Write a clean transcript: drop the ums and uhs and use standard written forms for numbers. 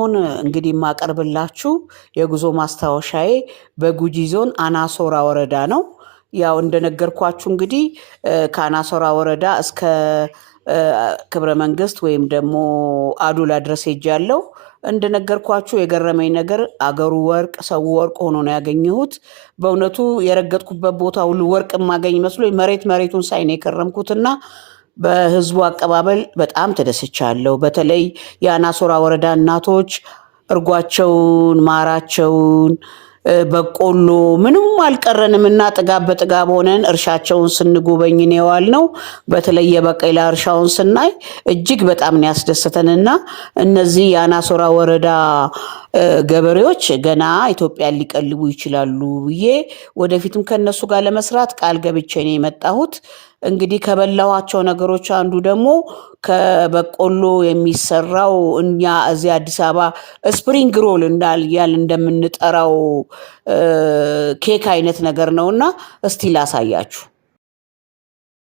አሁን እንግዲህ የማቀርብላችሁ የጉዞ ማስታወሻዬ በጉጂ ዞን አናሶራ ወረዳ ነው። ያው እንደነገርኳችሁ እንግዲህ ከአናሶራ ወረዳ እስከ ክብረ መንግስት ወይም ደግሞ አዱላ ድረስ ሄጃለሁ። እንደነገርኳችሁ የገረመኝ ነገር አገሩ ወርቅ ሰው ወርቅ ሆኖ ነው ያገኘሁት። በእውነቱ የረገጥኩበት ቦታ ሁሉ ወርቅ የማገኝ መስሎኝ መሬቱን ሳይ ነው የከረምኩትና በህዝቡ አቀባበል በጣም ተደስቻለሁ። በተለይ የአናሶራ ወረዳ እናቶች እርጓቸውን፣ ማራቸውን፣ በቆሎ ምንም አልቀረንምና ጥጋብ በጥጋብ ሆነን እርሻቸውን ስንጎበኝ ነው የዋልነው። በተለይ የበቆላ እርሻውን ስናይ እጅግ በጣም ነው ያስደሰተንና እነዚህ የአናሶራ ወረዳ ገበሬዎች ገና ኢትዮጵያን ሊቀልቡ ይችላሉ ብዬ ወደፊትም ከነሱ ጋር ለመስራት ቃል ገብቼ ነው የመጣሁት። እንግዲህ ከበላኋቸው ነገሮች አንዱ ደግሞ ከበቆሎ የሚሰራው እኛ እዚህ አዲስ አበባ ስፕሪንግ ሮል እንዳል እንደምንጠራው ኬክ አይነት ነገር ነውና እስቲ ላሳያችሁ።